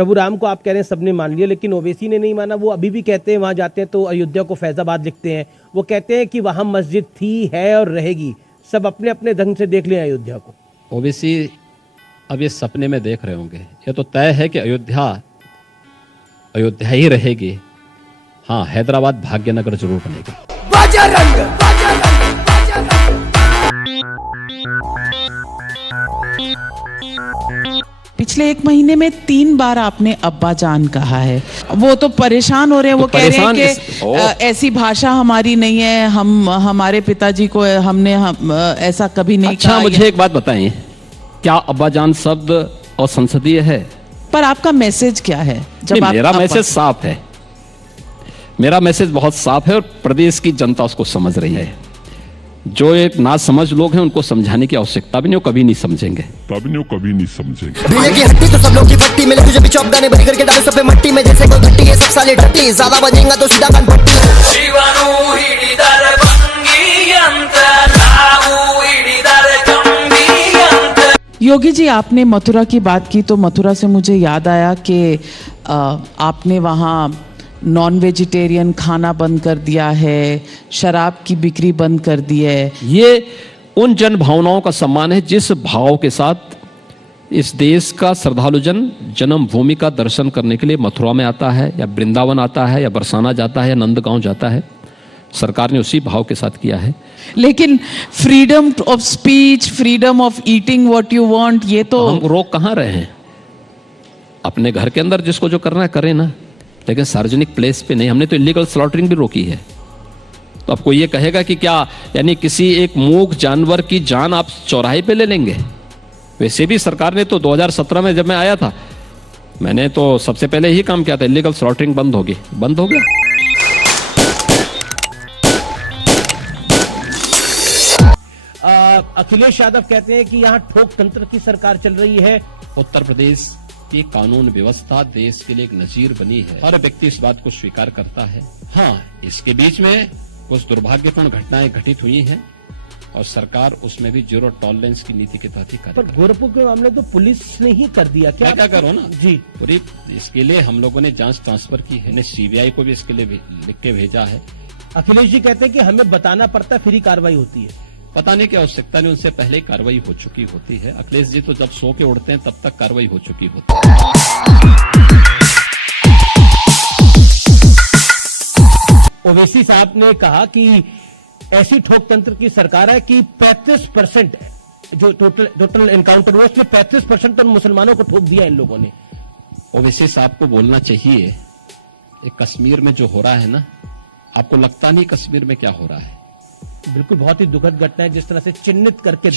प्रभु राम को आप कह रहे हैं सबने मान लिया, लेकिन ओवैसी ने नहीं माना। वो अभी भी कहते हैं, वहां जाते हैं तो अयोध्या को फैजाबाद लिखते हैं। वो कहते हैं कि वहां मस्जिद थी, है और रहेगी। सब अपने अपने ढंग से देख लें अयोध्या को। ओवैसी अब ये सपने में देख रहे होंगे। ये तो तय है कि अयोध्या ही रहेगी। हाँ, हैदराबाद भाग्यनगर जरूर बनेगी। पिछले 1 महीने में 3 बार आपने अब्बा जान कहा है। वो तो परेशान हो रहे हैं। वो कह रहे हैं कि ऐसी भाषा हमारी नहीं है, हमारे पिताजी को हमने ऐसा कभी नहीं कहा। अच्छा, मुझे एक बात बताइए, क्या अब्बा जान शब्द और संसदीय है? पर आपका मैसेज क्या है? जब मेरा मैसेज साफ है। मेरा मैसेज बहुत साफ है और प्रदेश की जनता उसको समझ रही है। जो एक ना समझ लोग हैं उनको समझाने की आवश्यकता भी नहीं, कभी नहीं समझेंगे। की हट्टी तो सब लोग की पट्टी मिले तुझे भी चौकदाने भरी करके डाले सब पे मट्टी में जैसे कोई घट्टी है सब साले टट्टी ज्यादा बजेगा तो सीधा कान पट्टी। योगी जी, आपने मथुरा की बात की तो मथुरा से मुझे याद आया कि आपने वहाँ नॉन वेजिटेरियन खाना बंद कर दिया है, शराब की बिक्री बंद कर दी है। ये उन जन भावनाओं का सम्मान है जिस भाव के साथ इस देश का श्रद्धालुजन जन्मभूमि का दर्शन करने के लिए मथुरा में आता है, या वृंदावन आता है, या बरसाना जाता है, या नंदगांव जाता है। सरकार ने उसी भाव के साथ किया है। लेकिन freedom of speech, freedom of eating what you want, ये तो हम रोक कहाँ रहे हैं। अपने घर के अंदर जिसको जो करना है करे ना, लेकिन सार्वजनिक प्लेस पे नहीं। हमने तो इलीगल स्लॉटरिंग भी रोकी है। तो आपको ये कहेगा कि क्या यानी किसी एक मूक जानवर की जान आप चौराहे पे ले लेंगे? वैसे भी सरकार ने तो 2017 में जब मैं आया था, मैंने तो सबसे पहले ही काम किया था, इलीगल स्लॉटरिंग बंद हो गया। अखिलेश यादव कहते हैं कि यहाँ ठोक तंत्र की सरकार चल रही है। उत्तर प्रदेश की कानून व्यवस्था देश के लिए एक नजीर बनी है। हर व्यक्ति इस बात को स्वीकार करता है। हाँ, इसके बीच में कुछ दुर्भाग्यपूर्ण घटनाएं घटित हुई हैं और सरकार उसमें भी जीरो टॉलरेंस की नीति के तहत ही कर। पर गोरखपुर के मामले तो पुलिस ने ही कर दिया। क्या करो ना जी, पूरी इसके लिए हम लोगों ने जांच ट्रांसफर की है। सीबीआई को भी इसके लिए लिख के भेजा है। अखिलेश जी कहते हैं कि हमें बताना पड़ता है फिर ही कार्रवाई होती है। बताने की आवश्यकता नहीं, उनसे पहले ही कार्रवाई हो चुकी होती है। अखिलेश जी तो जब सो के उड़ते हैं तब तक कार्रवाई हो चुकी होती है। ओवैसी साहब ने कहा कि ऐसी ठोक तंत्र की सरकार है कि 35% जो टोटल एनकाउंटर हुआ उसमें 35% तो मुसलमानों को ठोक दिया इन लोगों ने। ओवैसी साहब को बोलना चाहिए, कश्मीर में जो हो रहा है ना, आपको लगता नहीं कश्मीर में क्या हो रहा है? बिल्कुल, बहुत ही दुखद घटना है। जिस तरह से चिन्हित करके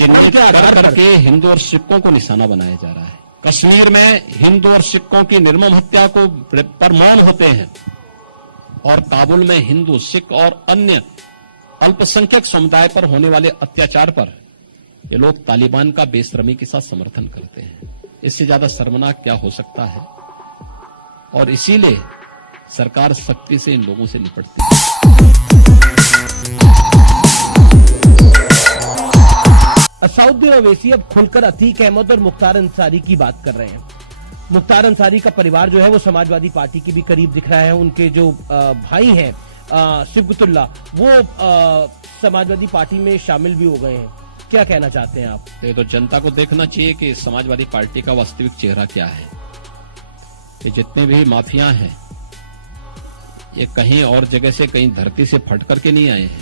हिंदू और सिखों को निशाना बनाया जा रहा है। कश्मीर में हिंदू और सिखों की निर्मम हत्या को पर मौन होते हैं और काबुल में हिंदू, सिख और अन्य अल्पसंख्यक समुदाय पर होने वाले अत्याचार पर ये लोग तालिबान का बेशर्मी के साथ समर्थन करते हैं। इससे ज्यादा शर्मनाक क्या हो सकता है? और इसीलिए सरकार सख्ती से इन लोगों से निपटती है। असदुद्दीन ओवैसी अब खुलकर अतीक अहमद और मुख्तार अंसारी की बात कर रहे हैं। मुख्तार अंसारी का परिवार जो है वो समाजवादी पार्टी के भी करीब दिख रहा है। उनके जो भाई हैं सिबगतुल्ला, वो समाजवादी पार्टी में शामिल भी हो गए हैं। क्या कहना चाहते हैं आप? ये तो जनता को देखना चाहिए कि समाजवादी पार्टी का वास्तविक चेहरा क्या है। ये जितने भी माफिया हैं, ये कहीं और जगह से, कहीं धरती से फट करके नहीं आए हैं।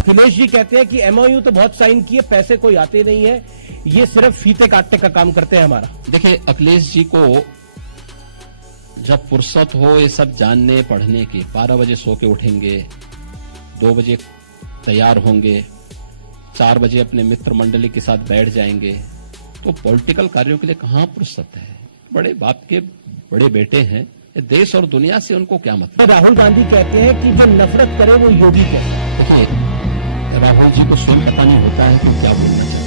अखिलेश जी कहते हैं कि एमओयू तो बहुत साइन किए, पैसे कोई आते नहीं है, ये सिर्फ फीते काटने का काम करते हैं हमारा। देखिए, अखिलेश जी को जब फुर्सत हो ये सब जानने पढ़ने की, 12 बजे सो के उठेंगे, 2 बजे तैयार होंगे, 4 बजे अपने मित्र मंडली के साथ बैठ जाएंगे, तो पॉलिटिकल कार्यों के लिए कहाँ फुर्सत है? बड़े बाप के बड़े बेटे हैं, देश और दुनिया से उनको क्या मतलब? राहुल गांधी कहते हैं कि जो नफरत करे वो योगी करे। राहुल जी को स्वयं पता नहीं होता है कि क्या बोलना चाहिए।